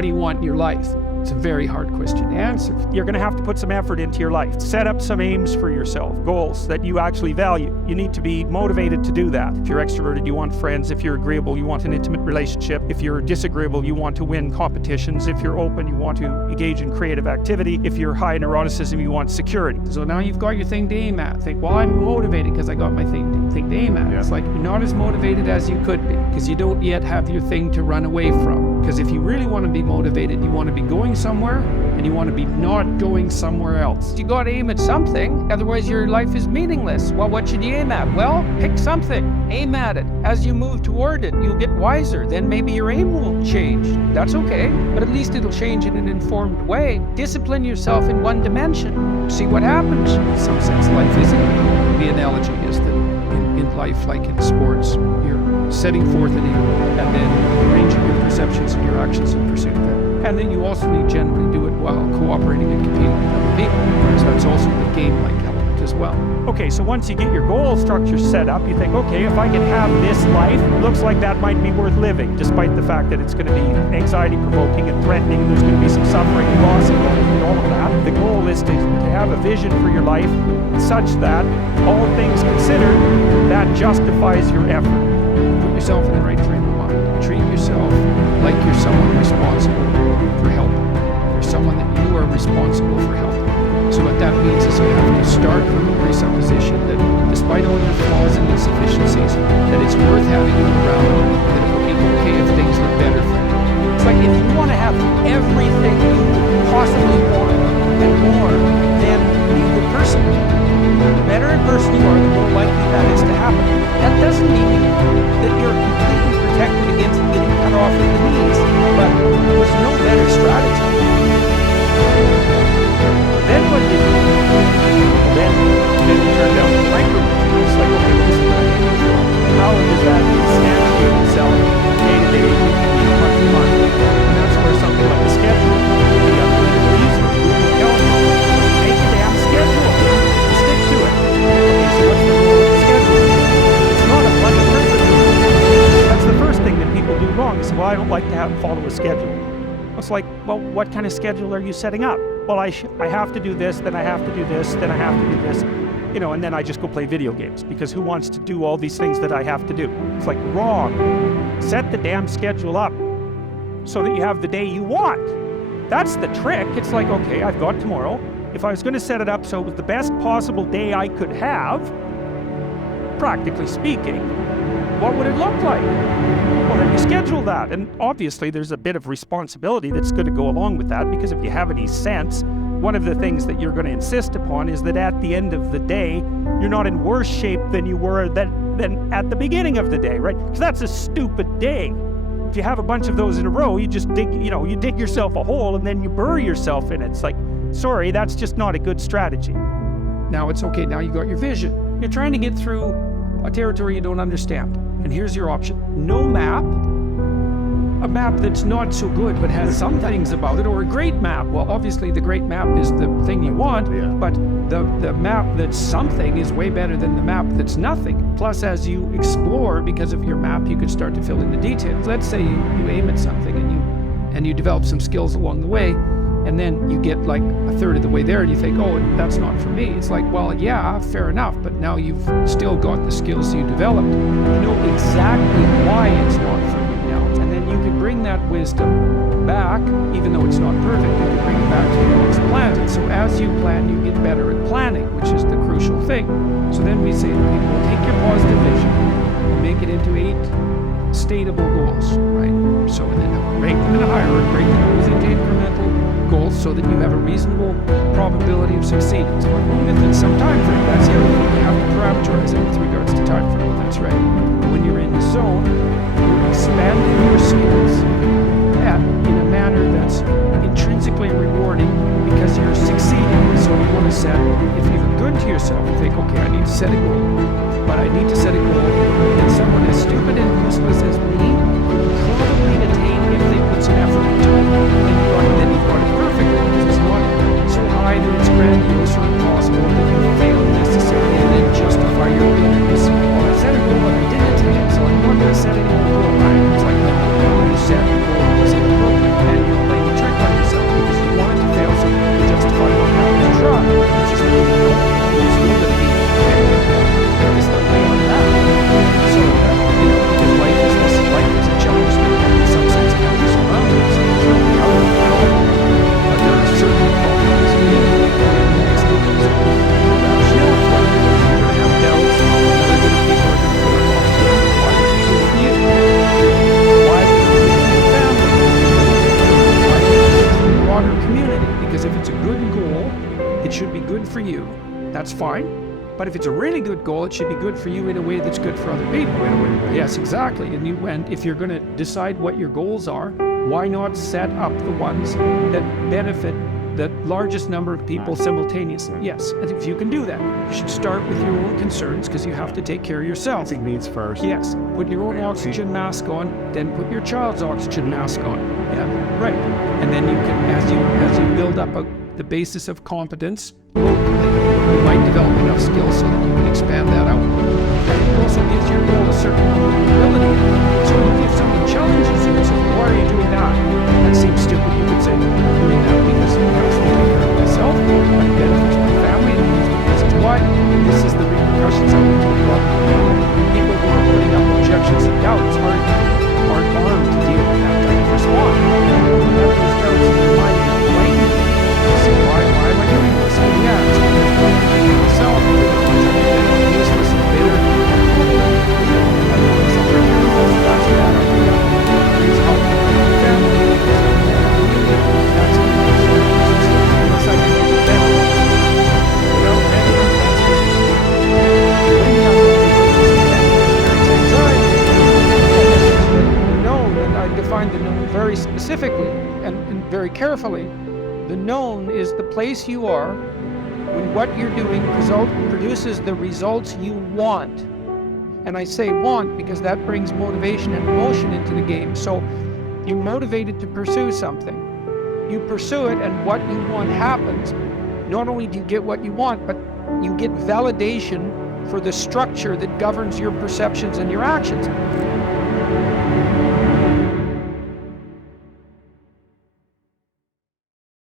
what do you want in your life? It's a very hard question to answer. You're going to have to put some effort into your life. Set up some aims for yourself, goals that you actually value. You need to be motivated to do that. If you're extroverted, you want friends. If you're agreeable, you want an intimate relationship. If you're disagreeable, you want to win competitions. If you're open, you want to engage in creative activity. If you're high in neuroticism, you want security. So now you've got your thing to aim at. Think, well, I'm motivated because I got my thing to aim at. It's like you're not as motivated as you could be because you don't yet have your thing to run away from. Because if you really want to be motivated, you want to be going somewhere and you want to be not going somewhere else. You got to aim at something, otherwise your life is meaningless. Well, what should you aim at? Well, pick something, aim at it. As you move toward it, you'll get wiser. Then maybe your aim will change. That's okay, but at least it'll change in an informed way. Discipline yourself in one dimension. See what happens. In some sense, life isn't. The analogy is that in life, like in sports, you're setting forth an aim and then arranging your perceptions and your actions in pursuit of it. And then you also generally do it while cooperating and competing with other people. So that's also the game-like element as well. Okay, so once you get your goal structure set up, you think, okay, if I can have this life, looks like that might be worth living, despite the fact that it's going to be anxiety-provoking and threatening, there's going to be some suffering and loss involved in all of that. The goal is to have a vision for your life such that, all things considered, that justifies your effort. Put yourself in the right frame of mind. Treat yourself like you're someone responsible for helping. You're someone that you are responsible for helping. So what that means is you have to start from the presupposition that despite all your flaws and insufficiencies, that it's worth having you around, that it would be okay if things were better for you. It's like if you want to have everything you possibly want and more, then be a good person. The better a person you are, the more likely that is to happen. That doesn't mean that you're completely protected against getting cut off at the knees, but there's no better strategy. Then what do you do? Then you turn down the micro. It's like, okay, this is what I need to do. How does that substantiate itself day to day, month to month? And that's where something like a schedule can be up to your leaves or Google Calendar. Make a damn schedule. Stick to it. Okay, so what's the rule of the schedule? It's not a bloody perfect rule. That's the first thing that people do wrong. They say, well, I don't like to follow a schedule. It's like, well, what kind of schedule are you setting up? Well, I have to do this, then I have to do this, then I have to do this, and then I just go play video games, because who wants to do all these things that I have to do? It's like, wrong. Set the damn schedule up so that you have the day you want. That's the trick. It's like, okay, I've got tomorrow. If I was going to set it up so it was the best possible day I could have, practically speaking, what would it look like? Well, then you schedule that. And obviously, there's a bit of responsibility that's going to go along with that, because if you have any sense, one of the things that you're going to insist upon is that at the end of the day, you're not in worse shape than you were than at the beginning of the day, right? Because that's a stupid day. If you have a bunch of those in a row, you just dig yourself a hole and then you bury yourself in it. It's like, sorry, that's just not a good strategy. Now it's okay, now you got your vision. You're trying to get through a territory you don't understand. And here's your option. No map, a map that's not so good but has some things about it, or a great map. Well, obviously the great map is the thing you want, but the map that's something is way better than the map that's nothing. Plus, as you explore, because of your map, you could start to fill in the details. Let's say you aim at something and you develop some skills along the way, and then you get like a third of the way there and you think, oh, that's not for me. It's like, well, yeah, fair enough, but now you've still got the skills you developed. You know exactly why it's not for you now. And then you can bring that wisdom back, even though it's not perfect, you can bring it back to your next plan. So as you plan, you get better at planning, which is the crucial thing. So then we say to people, take your positive vision and make it into 8 stateable goals, right? So then rank them in a hierarchy, break them into incremental goals so that you have a reasonable probability of succeeding. So within some time frame, that's the other thing. You have to parameterize it with regards to time frame. Well, that's right. When you're in the zone, you're expanding your skills in a manner that's intrinsically rewarding because you're succeeding. So you want to set, if you're good to yourself, you think, okay, I need to set a goal, but I need to set a goal that someone as stupid and useless as me could probably attain if they put some effort into it. Then you've got it perfectly, because it's not so high that it's grandiose or impossible that you fail necessarily and then justify your weakness. Well, I set a goal but I didn't attain it, so I'm not going to set any more goal. Right? It's like, no, you set a goal that was inappropriate and you're for you, that's fine. But if it's a really good goal, it should be good for you in a way that's good for other people. Yes, exactly. And if you're going to decide what your goals are, why not set up the ones that benefit the largest number of people simultaneously? Yes, and if you can do that, you should start with your own concerns because you have to take care of yourself. Basic needs first. Yes, put your own oxygen mask on, then put your child's oxygen mask on. Yeah, right. And then you can, as you build up the basis of competence, you might develop enough skills so that you can expand that out. It also gives your goal a certain ability. So if something challenges you and says, why are you doing that? That seems stupid. You could say, I'm doing that because I was taking care of myself, but it benefits my family, and this is why. This is the repercussions of it. People who are putting up objections and doubts aren't armed to deal with that type of response. Those doubts in their mind are blaming you. You say, why am I doing this? And yeah, it's myself, I'm useless and bitter. That's bad idea. It's how the family is. That's unless I can do better. You know, and that's good. The known, and I define the known very specifically and very carefully. The known is the place you are when what you're doing produces the results you want. And I say want because that brings motivation and emotion into the game. So you're motivated to pursue something. You pursue it, and what you want happens. Not only do you get what you want, but you get validation for the structure that governs your perceptions and your actions.